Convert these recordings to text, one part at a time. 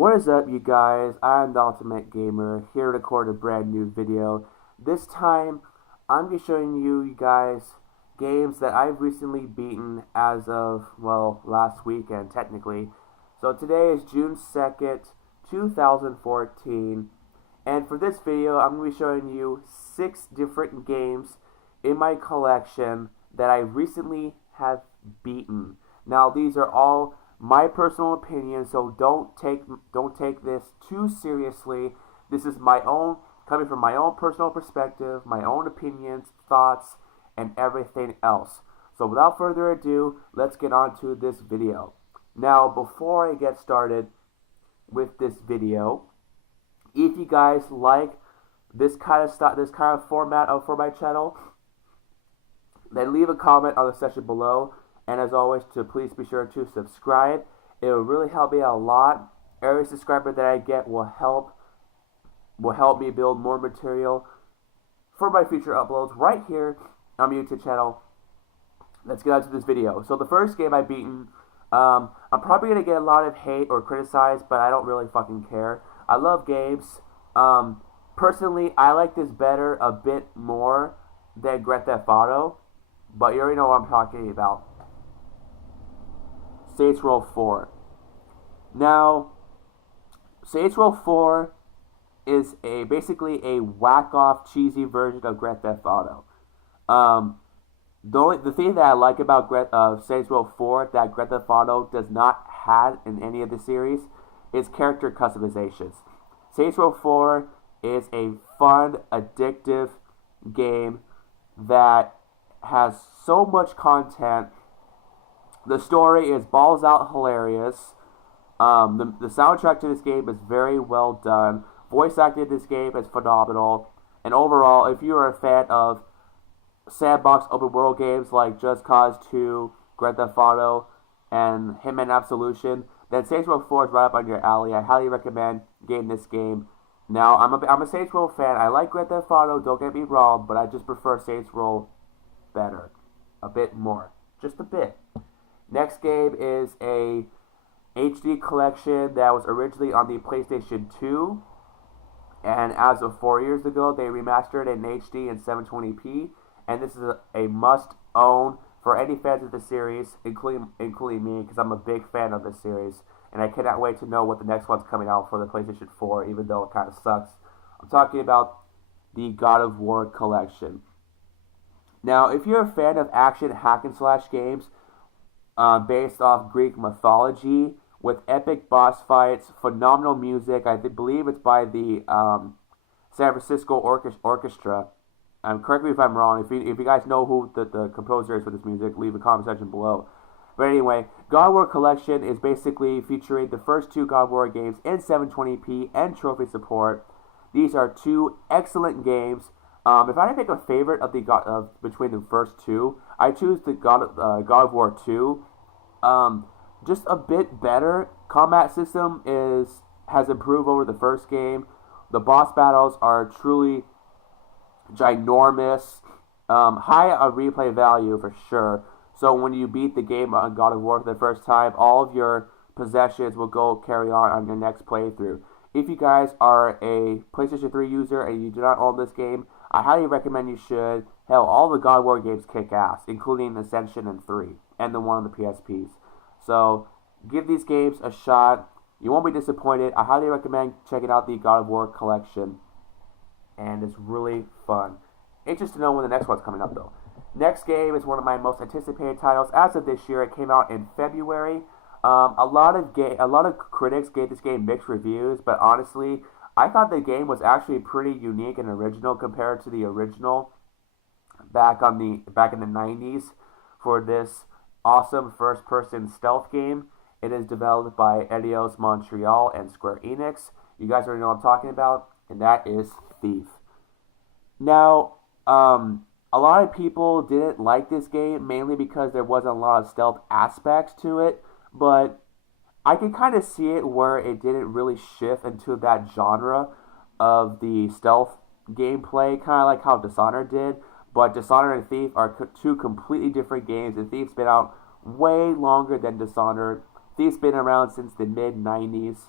What is up, you guys? I'm the Ultimate Gamer, here to record a brand new video. This time, I'm going to be showing you guys games that I've recently beaten as of, well, last weekend, technically. So today is June 2nd, 2014, and for this video, I'm going to be showing you 6 different games in my collection that I recently have beaten. Now, these are all my personal opinion, so don't take this too seriously. This is my own, coming from my own personal perspective, my own opinions, thoughts, and everything else. So without further ado, let's get on to this video. Now, before I get started with this video, if you guys like this kind of format for my channel, then leave a comment on the section below. And as always, please be sure to subscribe. It will really help me out a lot. Every subscriber that I get will help me build more material for my future uploads right here on my YouTube channel. Let's get on to this video. So the first game I've beaten, I'm probably going to get a lot of hate or criticized, but I don't really fucking care. I love games. Personally, I like this better a bit more than Grand Theft Auto, but you already know what I'm talking about. Saints Row 4. Now, Saints Row 4 is basically a whack-off, cheesy version of Grand Theft Auto. The thing that I like about Saints Row 4 that Grand Theft Auto does not have in any of the series is character customizations. Saints Row 4 is a fun, addictive game that has so much content. The story is balls out hilarious. The soundtrack to this game is very well done. Voice acting in this game is phenomenal. And overall, if you are a fan of sandbox open world games like Just Cause 2, Grand Theft Auto, and Hitman Absolution, then Saints Row 4 is right up on your alley. I highly recommend getting this game. Now, I'm a Saints Row fan. I like Grand Theft Auto, don't get me wrong, but I just prefer Saints Row better. A bit more. Just a bit. Next game is a HD collection that was originally on the PlayStation 2, and as of 4 years ago, they remastered it in HD and 720p, and this is a must-own for any fans of the series, including me, because I'm a big fan of this series, and I cannot wait to know what the next one's coming out for the PlayStation 4, even though it kind of sucks. I'm talking about the God of War collection. Now, if you're a fan of action hack-and-slash games, based off Greek mythology, with epic boss fights, phenomenal music. I believe it's by the San Francisco Orchestra. Correct me if I'm wrong. If you guys know who the composer is for this music, leave a comment section below. But anyway, God of War Collection is basically featuring the first 2 God of War games in 720p and trophy support. These are 2 excellent games. If I had to pick a favorite between the first 2, I choose the God of War 2. Just a bit better. Combat system has improved over the first game. The boss battles are truly ginormous. High on replay value for sure. So when you beat the game on God of War for the first time, all of your possessions will go carry on your next playthrough. If you guys are a PlayStation 3 user and you do not own this game, I highly recommend you should. Hell, all the God of War games kick ass, including Ascension and 3, and the one on the PSPs. So, give these games a shot. You won't be disappointed. I highly recommend checking out the God of War collection. And it's really fun. Interested to know when the next one's coming up, though. Next game is one of my most anticipated titles as of this year. It came out in February. A lot of critics gave this game mixed reviews, but honestly, I thought the game was actually pretty unique and original compared to the original back in the 90s for this awesome first-person stealth game. It is developed by Eidos Montreal and Square Enix. You guys already know what I'm talking about, and that is Thief. Now, a lot of people didn't like this game, mainly because there wasn't a lot of stealth aspects to it, but I can kind of see it where it didn't really shift into that genre of the stealth gameplay, kind of like how Dishonored did. But Dishonored and Thief are 2 completely different games, and Thief's been out way longer than Dishonored. Thief's been around since the mid-90s.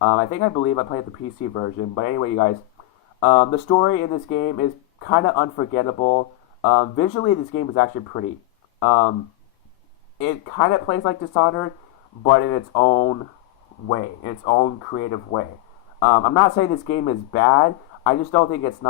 I believe I played the PC version, but anyway, you guys, the story in this game is kind of unforgettable. Visually, this game is actually pretty. Um, it kind of plays like Dishonored, but in its own way, in its own creative way. I'm not saying this game is bad. I just don't think it's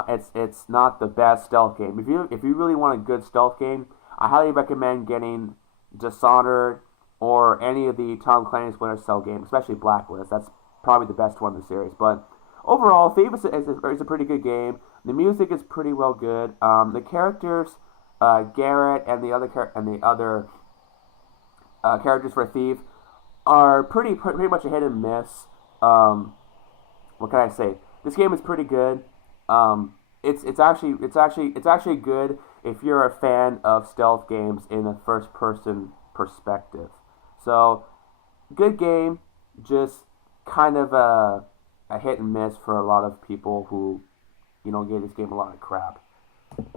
not the best stealth game. If you really want a good stealth game, I highly recommend getting Dishonored or any of the Tom Clancy Splinter Cell games, especially Blacklist. That's probably the best one in the series. But overall, Thief is a pretty good game. The music is pretty well good. The characters, Garrett and the other characters for Thief are pretty much a hit and miss. What can I say? This game is pretty good. It's actually good if you're a fan of stealth games in a first person perspective. So good game, just kind of a hit and miss for a lot of people who gave this game a lot of crap.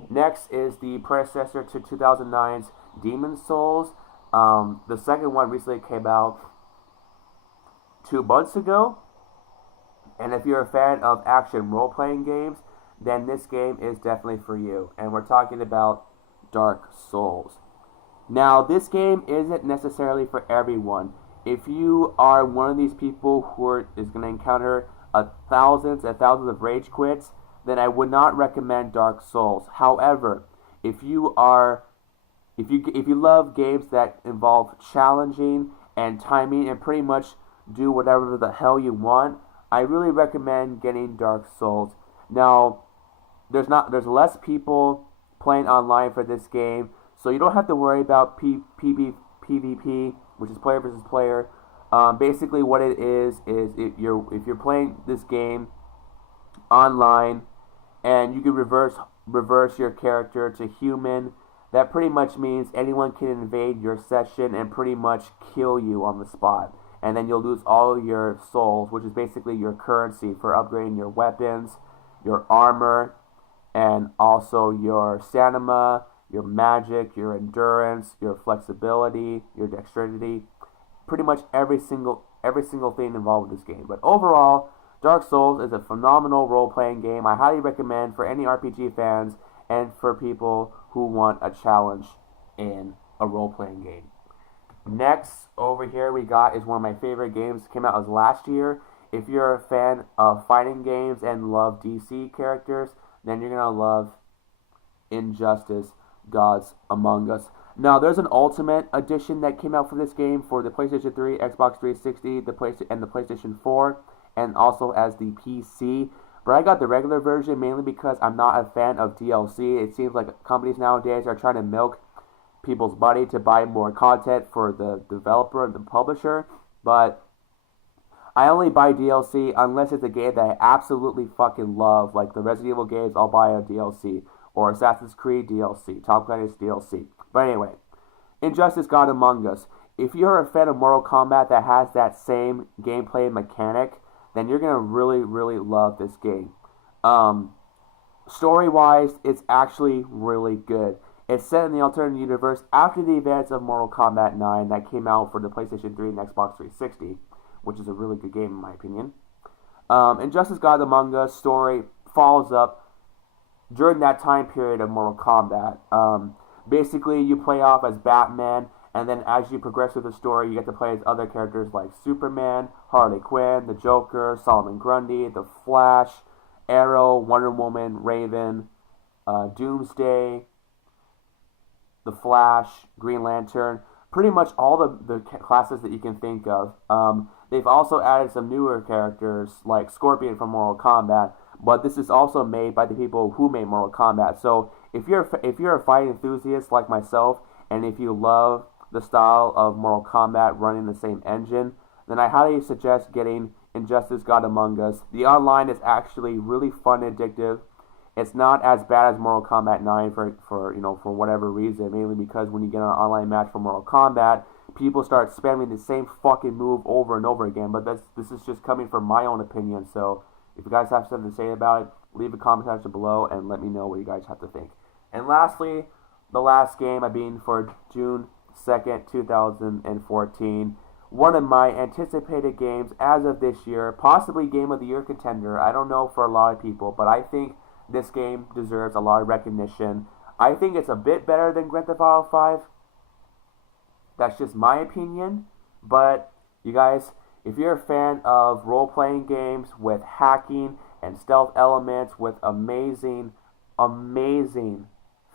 Next is the predecessor to 2009's Demon's Souls. The second one recently came out 2 months ago. And if you're a fan of action role-playing games, then this game is definitely for you. And we're talking about Dark Souls. Now, this game isn't necessarily for everyone. If you are one of these people is going to encounter thousands and thousands of rage quits, then I would not recommend Dark Souls. However, if you love games that involve challenging and timing and pretty much do whatever the hell you want, I really recommend getting Dark Souls. Now, there's less people playing online for this game, so you don't have to worry about PvP, which is player versus player. Basically, what it is if you're playing this game online, and you can reverse your character to human. That pretty much means anyone can invade your session and pretty much kill you on the spot. And then you'll lose all your souls, which is basically your currency for upgrading your weapons, your armor, and also your stamina, your magic, your endurance, your flexibility, your dexterity. Pretty much every single thing involved with this game. But overall, Dark Souls is a phenomenal role-playing game. I highly recommend for any RPG fans and for people who want a challenge in a role-playing game. Next, over here we got is one of my favorite games. Came out last year. If you're a fan of fighting games and love DC characters, then you're gonna love Injustice: Gods Among Us. Now, there's an Ultimate Edition that came out for this game for the PlayStation 3, Xbox 360, the PlayStation 4, and also as the PC. But I got the regular version mainly because I'm not a fan of DLC. It seems like companies nowadays are trying to milk people's money to buy more content for the developer and the publisher. But I only buy DLC unless it's a game that I absolutely fucking love. Like the Resident Evil games, I'll buy a DLC. Or Assassin's Creed DLC, Tom Clancy's DLC. But anyway, Injustice: God Among Us. If you're a fan of Mortal Kombat that has that same gameplay mechanic, then you're going to really, really love this game. Story-wise, it's actually really good. It's set in the alternate universe after the events of Mortal Kombat 9 that came out for the PlayStation 3 and Xbox 360, which is a really good game in my opinion. Injustice: God Among Us story follows up during that time period of Mortal Kombat. Basically, you play off as Batman, and then as you progress through the story, you get to play as other characters like Superman, Harley Quinn, the Joker, Solomon Grundy, the Flash, Arrow, Wonder Woman, Raven, Doomsday, the Flash, Green Lantern, pretty much all the classes that you can think of. They've also added some newer characters like Scorpion from Mortal Kombat, but this is also made by the people who made Mortal Kombat. So if you're a fighting enthusiast like myself, and if you love the style of Mortal Kombat running the same engine, then I highly suggest getting Injustice: God Among Us. The online is actually really fun and addictive. It's not as bad as Mortal Kombat 9 for whatever reason, mainly because when you get an online match for Mortal Kombat, people start spamming the same fucking move over and over again. But this is just coming from my own opinion. So if you guys have something to say about it, leave a comment section below and let me know what you guys have to think. And lastly, the last game, I mean, for June 2nd, 2014, one of my anticipated games as of this year, possibly Game of the Year contender. I don't know for a lot of people, but I think this game deserves a lot of recognition. I think it's a bit better than Grand Theft Auto 5. That's just my opinion. But you guys, if you're a fan of role-playing games with hacking and stealth elements with amazing, amazing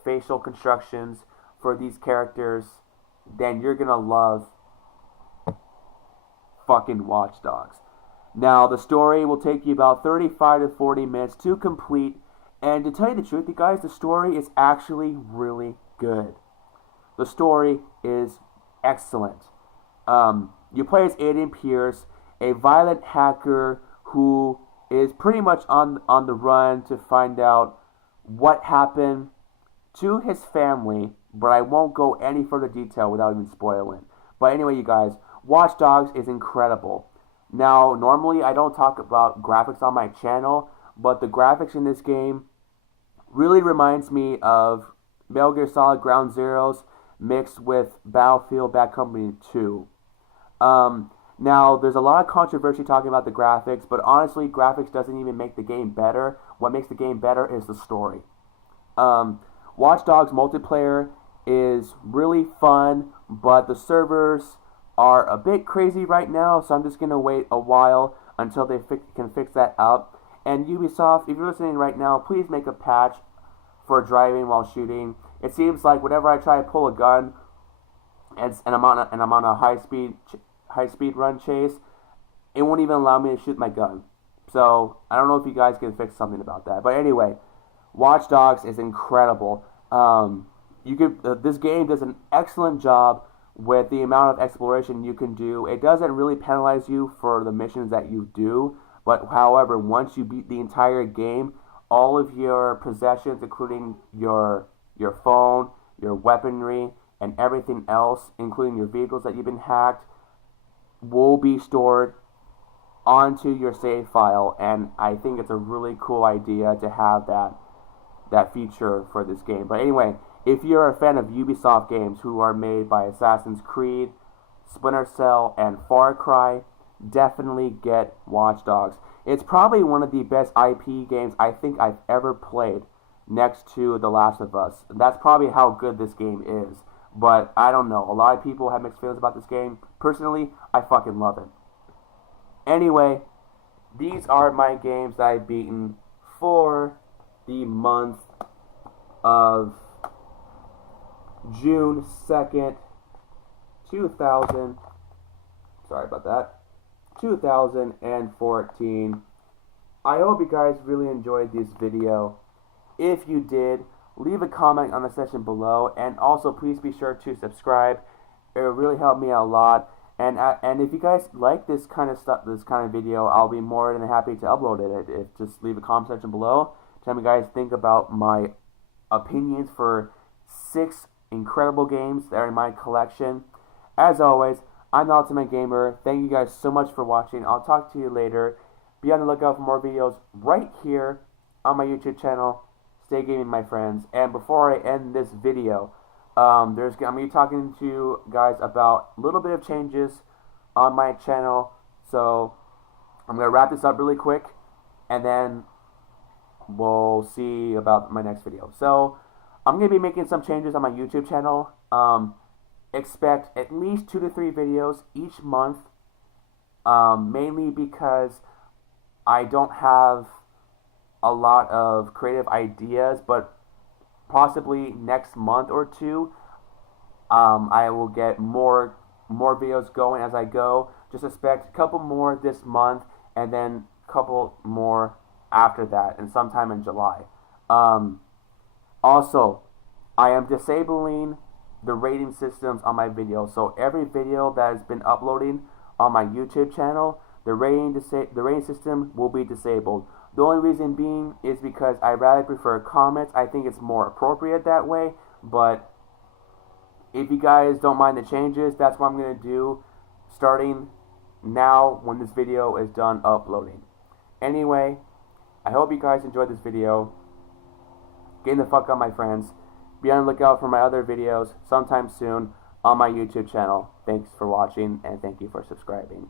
facial constructions for these characters, then you're gonna love fucking Watch Dogs. Now, the story will take you about 35 to 40 minutes to complete, and to tell you the truth, you guys, the story is actually really good. The story is excellent. You play as Aiden Pierce, a violent hacker who is pretty much on the run to find out what happened to his family, but I won't go any further detail without even spoiling. But anyway, you guys, Watch Dogs is incredible. Now, normally I don't talk about graphics on my channel, but the graphics in this game really reminds me of Metal Gear Solid Ground Zeroes mixed with Battlefield Bad Company 2. Now, there's a lot of controversy talking about the graphics, but honestly, graphics doesn't even make the game better. What makes the game better is the story. Watch Dogs multiplayer is really fun, but the servers are a bit crazy right now, so I'm just going to wait a while until they can fix that up. And Ubisoft, if you're listening right now, please make a patch for driving while shooting. It seems like whenever I try to pull a gun and I'm on a high speed run chase, it won't even allow me to shoot my gun. So I don't know if you guys can fix something about that. But anyway, Watch Dogs is incredible. This game does an excellent job with the amount of exploration you can do. It doesn't really penalize you for the missions that you do, but however, once you beat the entire game, all of your possessions, including your phone, your weaponry, and everything else, including your vehicles that you've been hacked, will be stored onto your save file, and I think it's a really cool idea to have that feature for this game. But anyway, if you're a fan of Ubisoft games who are made by Assassin's Creed, Splinter Cell, and Far Cry, definitely get Watch Dogs. It's probably one of the best IP games I think I've ever played, next to The Last of Us. That's probably how good this game is. But I don't know. A lot of people have mixed feelings about this game. Personally, I fucking love it. Anyway, these are my games that I've beaten for the month of June 2nd, 2014. I hope you guys really enjoyed this video. If you did, leave a comment on the section below, and also please be sure to subscribe. It will really help me out a lot. And if you guys like this kind of stuff, this kind of video, I'll be more than happy to upload it. Just leave a comment section below. Tell me guys think about my opinions for 6 incredible games that are in my collection. As always, I'm the Ultimate Gamer. Thank you guys so much for watching. I'll talk to you later. Be on the lookout for more videos right here on my YouTube channel. Stay gaming, my friends. And before I end this video, I'm going to be talking to you guys about a little bit of changes on my channel. So I'm going to wrap this up really quick, and then we'll see about my next video. So I'm going to be making some changes on my YouTube channel. Expect at least 2 to 3 videos each month, mainly because I don't have a lot of creative ideas, but possibly next month or 2, I will get more videos going as I go. Just expect a couple more this month, and then a couple more after that, and sometime in July. Also, I am disabling the rating systems on my videos. So every video that has been uploading on my YouTube channel, the rating system will be disabled. The only reason being is because I rather prefer comments. I think it's more appropriate that way. But if you guys don't mind the changes, that's what I'm going to do starting now when this video is done uploading. Anyway, I hope you guys enjoyed this video. Get the fuck out, my friends. Be on the lookout for my other videos sometime soon. on my YouTube channel. Thanks for watching, and thank you for subscribing.